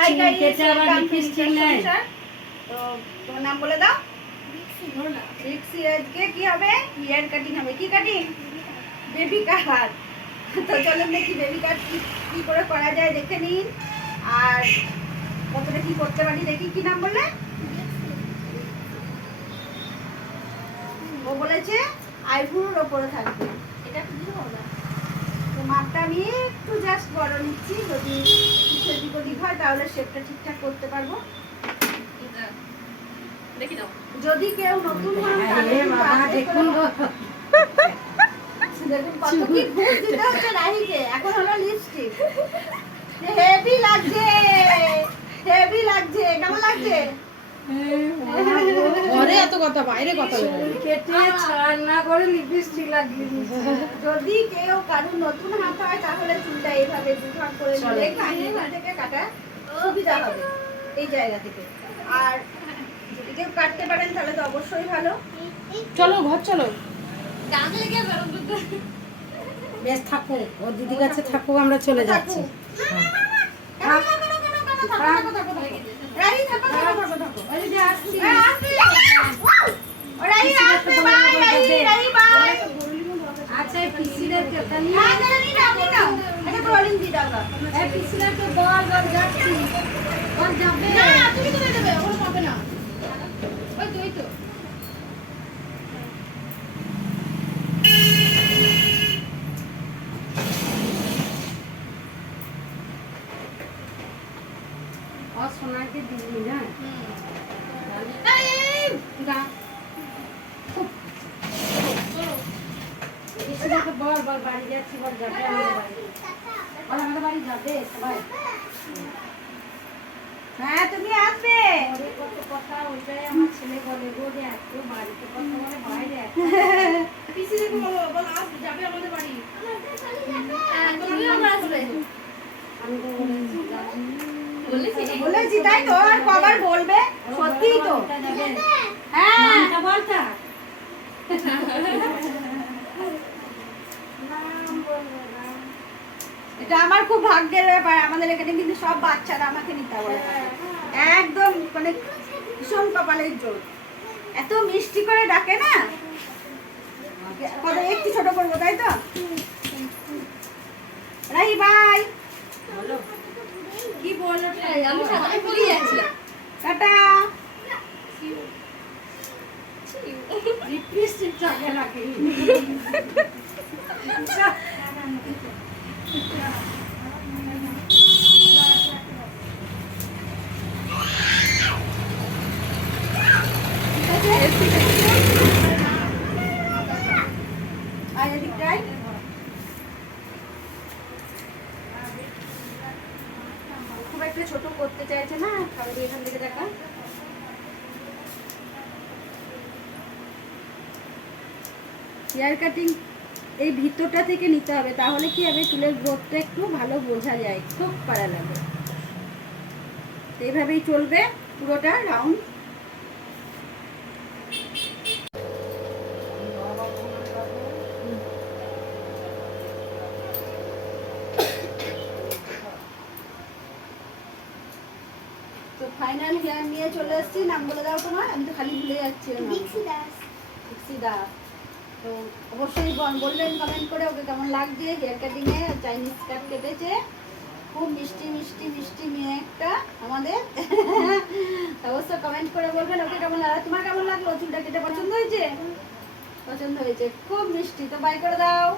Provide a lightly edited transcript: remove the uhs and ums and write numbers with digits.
Hi guys, welcome to solution. তো তোমার নাম বলে দাও। রিক্সি। আজকে কি হবে? হেয়ার কাটিং হবে। কি কাটিং? বেবি কাট। তো চলুন দেখি বেবি কাট কি করে করা যায় দেখে নিন, আর কতটা কি করতে পারি দেখি। কি নাম বললে? ও বলেছে আইব্রোর ওপরে থাকবে। এটা কি হবে? তো মাপটা আমি একটু জাস্ট বড় নিচ্ছি, যদি কিছু এদিক ওদিক হয় তাহলে শেপটা ঠিকঠাক করতে পারবো। দেখি দাও, যদি কেউ নতুন হন তাহলে দেখুন কত কি ঘুষ দিতে হচ্ছে রাহিকে। এখন হলো লিপস্টিক। হেভি লাগছে, হেভি লাগছে। কেমন লাগছে? ঘরে এত কথা, বাইরে কথা কেটে ছাড় না করে লিপস্টিক লাগিয়ে দিয়েছে। যদি কেউ কারো নতুন হাত হয় তাহলে চুলটা এইভাবে দুভাগ করে নিলে এখান থেকে কাটা সুবিধা হবে, এই জায়গা থেকে। আর যদি কেউ কাটতে পারেন তাহলে তো অবশ্যই ভালো। চলো ঘর চলো। বেশ থাকো, ওর দিদি কাছে থাকো, আমরা চলে যাচ্ছি। আচ্ছা পিসিদের বল যাচ্ছি, যাবে না, তুমি তো দেবে, ওর পাবে না। ওই তো, ওই তো সোনাকে দিবি না? বল বল বাড়ি যাচ্ছি, বল যাবে আমাদের বাড়ি, বল আমাদের বাড়ি যাবে সবাই। হ্যাঁ তুমি আসবে। কত কথা, ওইটাই আমার ছেলে বলে গো, যে এত বাড়িতে কথা বলে, বাইরে পিসি দেখো, বল আসবে, যাবে আমাদের বাড়ি। তুমি আমরা আসবে। আমি তো বলেছি তাই তো, আর কবার বলবে? সত্যিই তো। হ্যাঁ বলতা এটা আমার খুব ভাগ্যের ব্যাপার। আমাদের এখানে কিন্তু সব বাচ্চারা আমাকে নিতে বলে, একদম মানে ভীষণ কপালের জোর। এত মিষ্টি করে ডাকে না, কত একটু ছোট করবো তাই তো। রাহি বাই। কি বললো? আমি সাথে ভুলে যাচ্ছিলাম। টাটা। লিপস্টিক চাকে নাকি? আর এদিকটাই খুব একটা ছোট করতে চাইছে না, তাহলে এখান থেকে দেখা। হেয়ার কাটিং এই ভিতরটা থেকে নিতে হবে, তাহলে কি হবে, চুলের গ্রোথটা একটু ভালো বোঝা যায়, খুব পারা লাগে। এইভাবেই চলবে পুরোটা রাউন্ড। তো ফাইনাল হেয়ার নিয়ে চলে এসেছি। নাম বলে দাও তোমার, আমি তো খালি ভুলে যাচ্ছি। রিক্সি দাস। রিক্সি দাস। তো অবশ্যই বলবেন কমেন্ট করে ওকে কেমন লাগছে হেয়ার কাটিংয়ে। চাইনিজ কাট কেটেছে, খুব মিষ্টি মিষ্টি মিষ্টি মেয়ে একটা আমাদের। অবশ্যই কমেন্ট করে বলবেন ওকে কেমন লাগলো। তোমার কেমন লাগলো চুলটা কেটে? পছন্দ হয়েছে? পছন্দ হয়েছে, খুব মিষ্টি। তো বাই করে দাও।